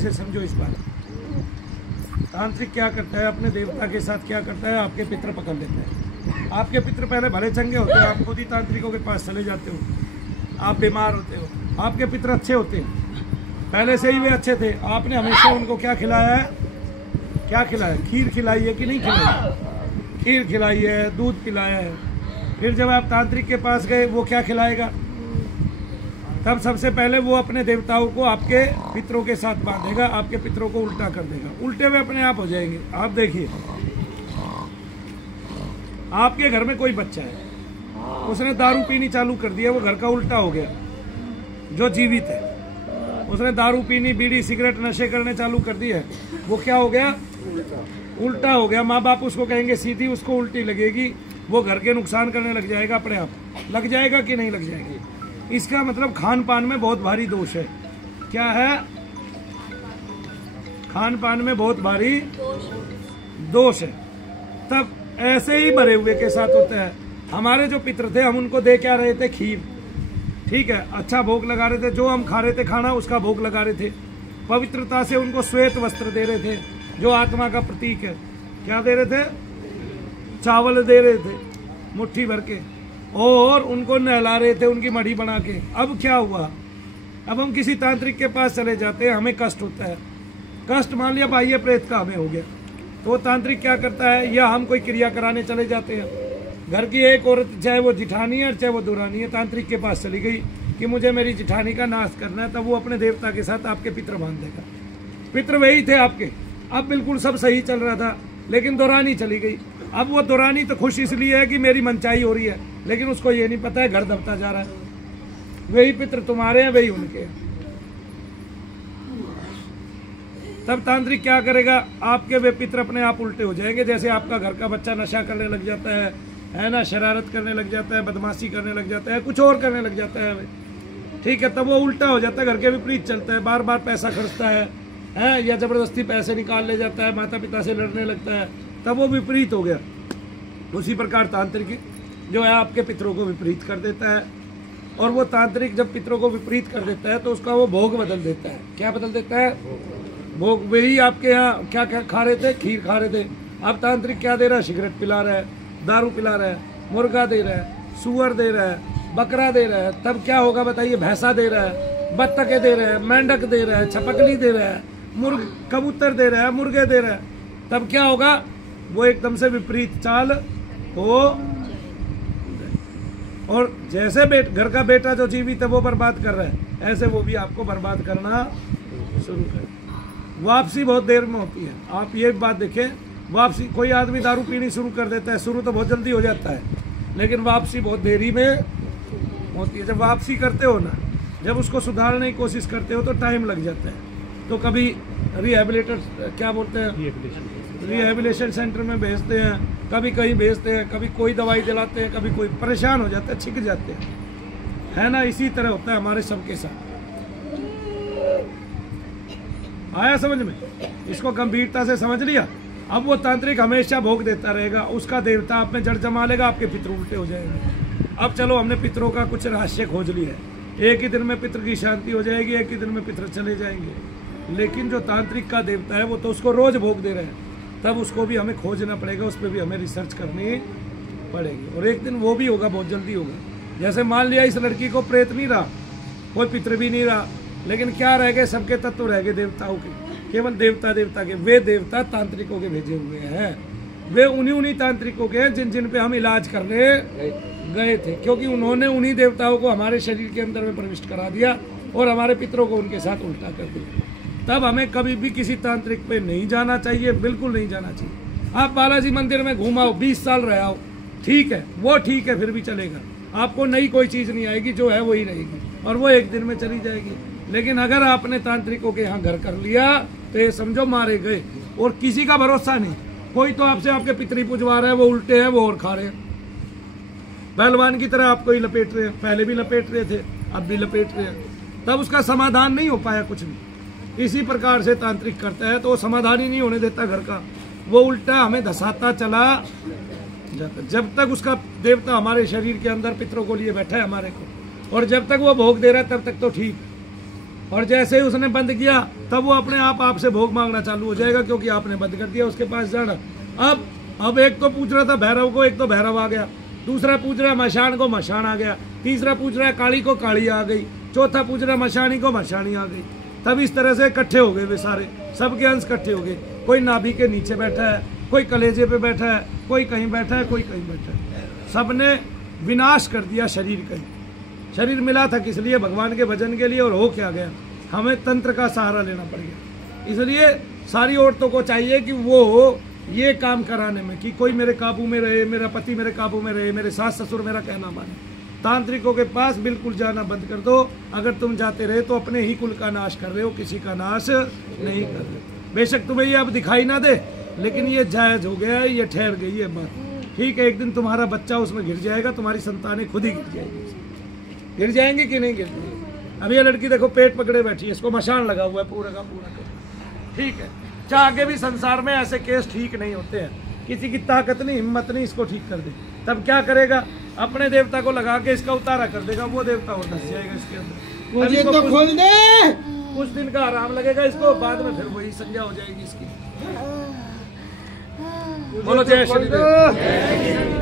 से समझो इस बात। तांत्रिक क्या करता है, अपने देवता के साथ क्या करता है, आपके पितर पकड़ लेता है। आपके पितर पहले भले चंगे होते हैं, आप खुद ही तांत्रिकों के पास चले जाते हो, आप बीमार होते हो, आपके पितर अच्छे होते हैं, पहले से ही वे अच्छे थे, आपने हमेशा उनको क्या खिलाया है, क्या खिलाया, खीर खिलाई है कि नहीं खिलाई, खीर खिलाई है, दूध पिलाया है। फिर जब आप तांत्रिक के पास गए, वो क्या खिलाएगा, तब सबसे पहले वो अपने देवताओं को आपके पितरों के साथ बांधेगा, आपके पितरों को उल्टा कर देगा, उल्टे हुए अपने आप हो जाएंगे। आप देखिए, आपके घर में कोई बच्चा है, उसने दारू पीनी चालू कर दिया, वो घर का उल्टा हो गया। जो जीवित है, उसने दारू पीनी, बीड़ी सिगरेट नशे करने चालू कर दिए, वो क्या हो गया, उल्टा हो गया। माँ बाप उसको कहेंगे सीधी, उसको उल्टी लगेगी, वो घर के नुकसान करने लग जाएगा, अपने आप लग जाएगा कि नहीं लग जाएगी। इसका मतलब खान पान में बहुत भारी दोष है। क्या है, खान पान में बहुत भारी दोष है। तब ऐसे ही भरे हुए के साथ होता है। हमारे जो पितर थे, हम उनको दे क्या रहे थे, खीर, ठीक है, अच्छा भोग लगा रहे थे, जो हम खा रहे थे खाना उसका भोग लगा रहे थे। पवित्रता से उनको श्वेत वस्त्र दे रहे थे, जो आत्मा का प्रतीक है। क्या दे रहे थे, चावल दे रहे थे मुट्ठी भर के, और उनको नहला रहे थे उनकी मढ़ी बना के। अब क्या हुआ, अब हम किसी तांत्रिक के पास चले जाते हैं, हमें कष्ट होता है, कष्ट मान लिया बाह्य प्रेत का हमें हो गया, तो तांत्रिक क्या करता है, या हम कोई क्रिया कराने चले जाते हैं, घर की एक औरत, चाहे वो जिठानी है चाहे वो दुरानी है, तांत्रिक के पास चली गई कि मुझे मेरी जिठानी का नाश करना है, तब वो अपने देवता के साथ आपके पितर बांध देगा। पितर वही थे आपके, अब बिल्कुल सब सही चल रहा था, लेकिन दुरानी चली गई। अब वो दुरानी तो खुश इसलिए है कि मेरी मनचाही हो रही है, लेकिन उसको ये नहीं पता है घर दबता जा रहा है। वही पितर तुम्हारे हैं, वही उनके हैं। तब तांत्रिक क्या करेगा, आपके वे पितर अपने आप उल्टे हो जाएंगे। जैसे आपका घर का बच्चा नशा करने लग जाता है ना, शरारत करने लग जाता है, बदमाशी करने लग जाता है, कुछ और करने लग जाता है, ठीक है, तब वो उल्टा हो जाता है, घर के विपरीत चलता है, बार बार पैसा खर्चता है, या जबरदस्ती पैसे निकाल ले जाता है, माता पिता से लड़ने लगता है, तब वो विपरीत हो गया। उसी प्रकार तांत्रिक जो है आपके पितरों को विपरीत कर देता है, और वो तांत्रिक जब पितरों को विपरीत कर देता है तो उसका वो भोग बदल देता है। क्या बदल देता है, भोग। वही आपके यहाँ क्या क्या खा रहे थे, खीर खा रहे थे, अब तांत्रिक क्या दे रहा है, सिगरेट पिला रहा है, दारू पिला रहा है, मुर्गा दे रहा है, सुअर दे रहा है, बकरा दे रहा है। तब क्या होगा बताइए, भैंसा दे रहा है, बत्तखे दे रहा है, मेंढक दे रहा है, छपकली दे रहा है, कबूतर दे रहा है, मुर्गे दे रहा है। तब क्या होगा, वो एकदम से विपरीत चाल हो, और जैसे घर का बेटा जो जीवित है वो बर्बाद कर रहा है, ऐसे वो भी आपको बर्बाद करना शुरू कर। वापसी बहुत देर में होती है। आप ये बात देखें, वापसी, कोई आदमी दारू पीनी शुरू कर देता है, शुरू तो बहुत जल्दी हो जाता है, लेकिन वापसी बहुत देरी में होती है। जब वापसी करते हो ना, जब उसको सुधारने की कोशिश करते हो तो टाइम लग जाता है। तो कभी रिहेबिलिटेट क्या बोलते हैं, रिहेबिलिटेशन सेंटर में भेजते हैं, कभी कहीं भेजते हैं, कभी कोई दवाई दिलाते हैं, कभी कोई परेशान हो जाते हैं, छिक जाते हैं, है ना। इसी तरह होता है हमारे सबके साथ। आया समझ में, इसको गंभीरता से समझ लिया। अब वो तांत्रिक हमेशा भोग देता रहेगा, उसका देवता आप में जड़ जमा लेगा, आपके पितर उल्टे हो जाएंगे। अब चलो, हमने पितरों का कुछ रहस्य खोज लिया है, एक ही दिन में पितर की शांति हो जाएगी, एक ही दिन में पितर चले जाएंगे। लेकिन जो तांत्रिक का देवता है वो तो उसको रोज भोग दे रहे हैं, तब उसको भी हमें खोजना पड़ेगा, उस पर भी हमें रिसर्च करनी पड़ेगी, और एक दिन वो भी होगा, बहुत जल्दी होगा। जैसे मान लिया इस लड़की को प्रेत नहीं रहा, कोई पितर भी नहीं रहा, लेकिन क्या रह गए, सबके तत्व रह गए देवताओं के, केवल देवता के। वे देवता तांत्रिकों के भेजे हुए हैं, वे उन्हीं तांत्रिकों के हैं जिन पे हम इलाज करने गए थे, क्योंकि उन्होंने उन्हीं देवताओं को हमारे शरीर के अंदर में प्रविष्ट करा दिया और हमारे पितरों को उनके साथ उल्टा कर दिया। तब हमें कभी भी किसी तांत्रिक पे नहीं जाना चाहिए, बिल्कुल नहीं जाना चाहिए। आप बालाजी मंदिर में घुमाओ, 20 साल रहे आओ, ठीक है, वो ठीक है, फिर भी चलेगा, आपको नई कोई चीज़ नहीं आएगी, जो है वही रहेगी, और वो एक दिन में चली जाएगी। लेकिन अगर आपने तांत्रिकों के यहाँ घर कर लिया तो ये समझो मारे गए, और किसी का भरोसा नहीं। कोई तो आपसे आपके पितरी पुजवा रहा है, वो उल्टे हैं, वो और खा रहे हैं, पहलवान की तरह आपको ही लपेट रहे हैं, पहले भी लपेट रहे थे, अब भी लपेट रहे हैं, तब उसका समाधान नहीं हो पाया कुछ भी। इसी प्रकार से तांत्रिक करता है तो वो समाधान ही नहीं होने देता घर का, वो उल्टा हमें धसाता चला जाता। जब तक उसका देवता हमारे शरीर के अंदर पितरों को लिए बैठा है हमारे को, और जब तक वो भोग दे रहा है तब तक तो ठीक, और जैसे ही उसने बंद किया तब वो अपने आप आपसे भोग मांगना चालू हो जाएगा, क्योंकि आपने बंद कर दिया उसके पास जाना। अब एक तो पूछ रहा था भैरव को, एक तो भैरव आ गया, दूसरा पूछ रहा है मशान को, मशान आ गया, तीसरा पूछ रहा है काली को, काली आ गई, चौथा पूछ रहा है मशानी को, मशानी आ गई। तब इस तरह से इकट्ठे हो गए वे सारे, सबके अंश इकट्ठे हो गए। कोई नाभि के नीचे बैठा है, कोई कलेजे पे बैठा है, कोई कहीं बैठा है, कोई कहीं बैठा है। सबने विनाश कर दिया शरीर का। शरीर मिला था किस लिए? भगवान के भजन के लिए। और हो क्या गया? हमें तंत्र का सहारा लेना पड़ गया। इसलिए सारी औरतों को चाहिए कि वो ये काम कराने में कि कोई मेरे काबू में रहे, मेरा पति मेरे काबू में रहे, मेरे सास ससुर मेरा कहना माने। तांत्रिकों के पास बिल्कुल जाना बंद कर दो। अगर तुम जाते रहे तो अपने ही कुल का नाश कर रहे हो, किसी का नाश नहीं कर रहे। बेशक तुम्हें ये अब दिखाई ना दे, लेकिन ये जायज हो गया है, ये ठहर गई है बात। ठीक है, एक दिन तुम्हारा बच्चा उसमें गिर जाएगा, तुम्हारी संतानें खुद ही गिर जाएंगी। गिर जाएंगी कि नहीं गिर जाएंगी? अब ये लड़की देखो पेट पकड़े बैठी है, इसको मशान लगा हुआ है पूरा का पूरा। ठीक है, चाहे आगे भी संसार में ऐसे केस ठीक नहीं होते हैं, किसी की ताकत नहीं, हिम्मत नहीं इसको ठीक कर दे। तब क्या करेगा? अपने देवता को लगा के इसका उतारा कर देगा, वो देवता और धस जाएगा इसके अंदर। मुझे तो खोल दे। कुछ दिन का आराम लगेगा इसको, बाद में फिर वही संज्ञा हो जाएगी इसकी। बोलो जय श्री देव।